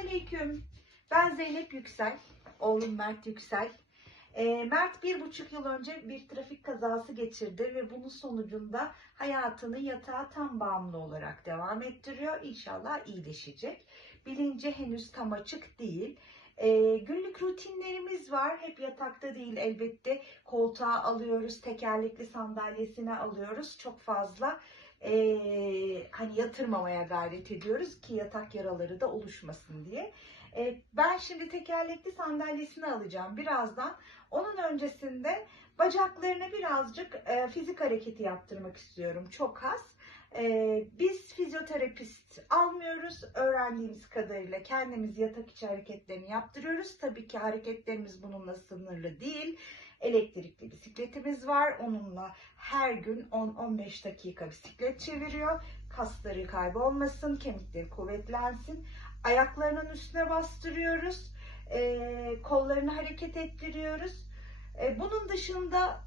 Aleyküm. Ben Zeynep Yüksel. Oğlum Mert Yüksel. Ee, Mert bir buçuk yıl önce bir trafik kazası geçirdi ve bunun sonucunda hayatını yatağa tam bağımlı olarak devam ettiriyor. İnşallah iyileşecek. Bilinci henüz tam açık değil. Ee, günlük rutinlerimiz var. Hep yatakta değil elbette. Koltuğa alıyoruz, tekerlekli sandalyesine alıyoruz. Çok fazla ee, hani yatırmamaya gayret ediyoruz ki yatak yaraları da oluşmasın diye. Ee, ben şimdi tekerlekli sandalyesini alacağım birazdan. Onun öncesinde bacaklarına birazcık e, fizik hareketi yaptırmak istiyorum. Çok az. Ee, biz fizyoterapist almıyoruz. Öğrendiğimiz kadarıyla kendimiz yatak içi hareketlerini yaptırıyoruz. Tabii ki hareketlerimiz bununla sınırlı değil. Elektrikli bisikletimiz var. Onunla her gün 10-15 dakika bisiklet çeviriyor. Kasları kaybolmasın, kemikleri kuvvetlensin. Ayaklarının üstüne bastırıyoruz. Ee, kollarını hareket ettiriyoruz. Ee, bunun dışında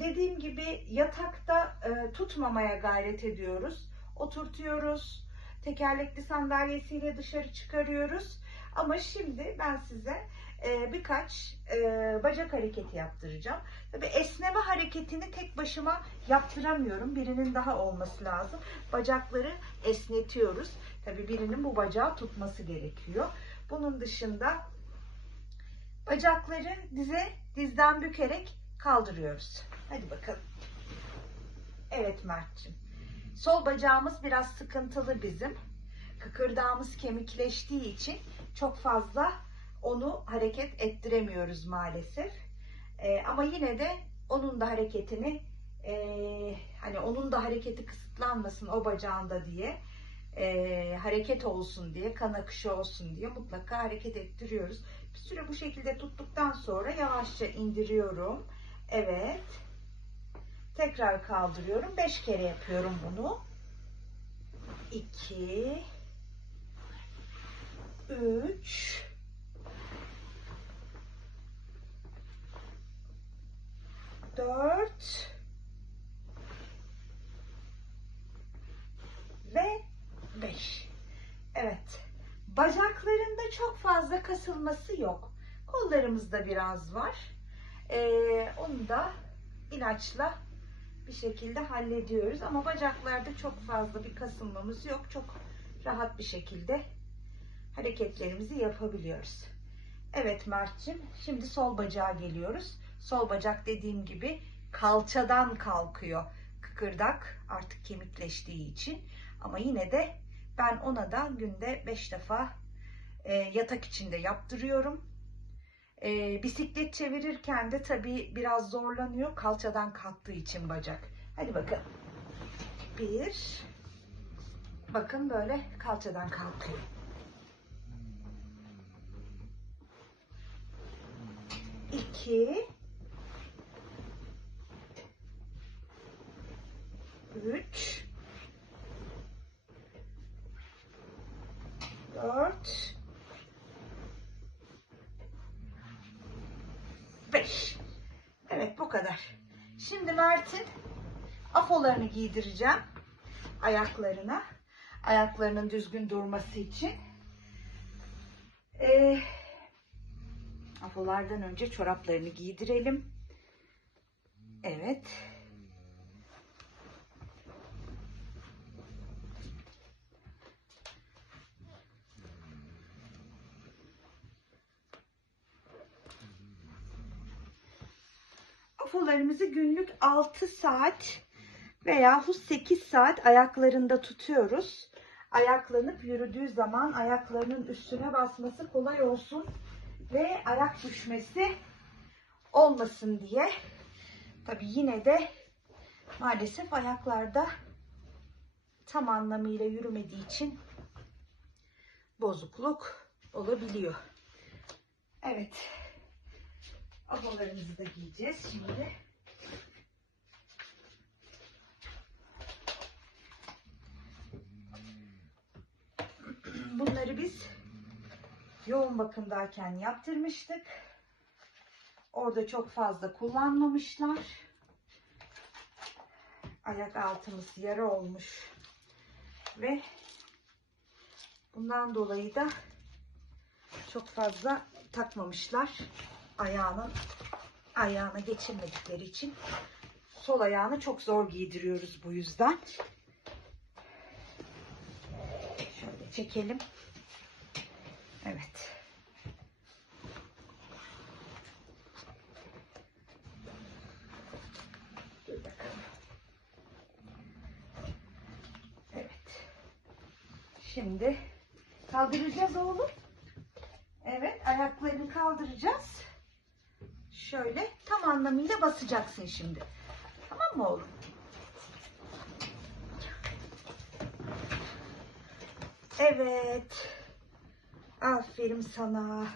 dediğim gibi yatakta e, tutmamaya gayret ediyoruz. Oturtuyoruz. Tekerlekli sandalyesiyle dışarı çıkarıyoruz. Ama şimdi ben size e, birkaç e, bacak hareketi yaptıracağım. Tabii esneme hareketini tek başıma yaptıramıyorum. Birinin daha olması lazım. Bacakları esnetiyoruz. Tabii birinin bu bacağı tutması gerekiyor. Bunun dışında bacakları dize dizden bükerek kaldırıyoruz. Hadi bakalım. Evet Mert'ciğim. Sol bacağımız biraz sıkıntılı bizim. Kıkırdağımız kemikleştiği için çok fazla onu hareket ettiremiyoruz maalesef. Ee, ama yine de onun da hareketini e, hani onun da hareketi kısıtlanmasın o bacağında diye e, hareket olsun diye kan akışı olsun diye mutlaka hareket ettiriyoruz. Bir süre bu şekilde tuttuktan sonra yavaşça indiriyorum. Evet. Tekrar kaldırıyorum. 5 kere yapıyorum bunu. 2 3 4 ve 5. Evet. Bacaklarında çok fazla kasılması yok. Kollarımızda biraz var. Ee, onu da ilaçla bir şekilde hallediyoruz. Ama bacaklarda çok fazla bir kasılmamız yok. Çok rahat bir şekilde hareketlerimizi yapabiliyoruz. Evet Mert'cim şimdi sol bacağa geliyoruz. Sol bacak dediğim gibi kalçadan kalkıyor. Kıkırdak artık kemikleştiği için. Ama yine de ben ona da günde 5 defa e, yatak içinde yaptırıyorum. E, bisiklet çevirirken de tabii biraz zorlanıyor. Kalçadan kalktığı için bacak. Hadi bakalım. Bir. Bakın böyle kalçadan kalkıyor. İki. Üç. Dört. Beş. Evet bu kadar. Şimdi Mert'in afolarını giydireceğim. Ayaklarına. Ayaklarının düzgün durması için. Ee, afolardan önce çoraplarını giydirelim. Evet. Afolarımızı günlük 6 saat veya 8 saat ayaklarında tutuyoruz. Ayaklanıp yürüdüğü zaman ayaklarının üstüne basması kolay olsun ve ayak düşmesi olmasın diye. Tabi yine de maalesef ayaklarda tam anlamıyla yürümediği için bozukluk olabiliyor. Evet. Abalarımızı da giyeceğiz şimdi. Bunları biz yoğun bakımdayken yaptırmıştık. Orada çok fazla kullanmamışlar. Ayak altımız yara olmuş. Ve bundan dolayı da çok fazla takmamışlar. Ayağının ayağına geçirmedikleri için sol ayağını çok zor giydiriyoruz bu yüzden. Şöyle çekelim. Evet. Evet. Şimdi kaldıracağız oğlum. Evet, ayaklarını kaldıracağız. Şöyle tam anlamıyla basacaksın şimdi. Tamam mı oğlum? Evet. Aferin sana.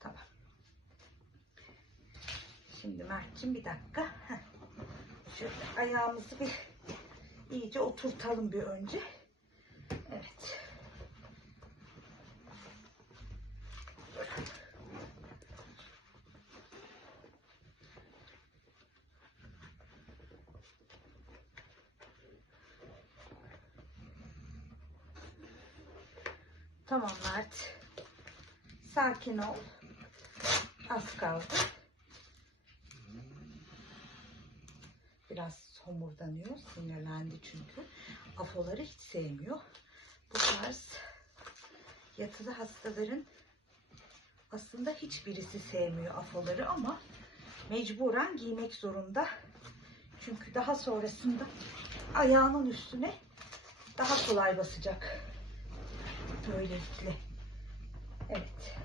Tamam. Şimdi Mert'cim bir dakika. Heh. Şöyle ayağımızı bir iyice oturtalım bir önce. Evet. Tamam Mert. Sakin ol. Az kaldı. Biraz homurdanıyor. Sinirlendi çünkü. Afoları hiç sevmiyor. Bu tarz yatılı hastaların aslında hiçbirisi sevmiyor afoları ama mecburen giymek zorunda. Çünkü daha sonrasında ayağının üstüne daha kolay basacak. Böylelikle. Evet.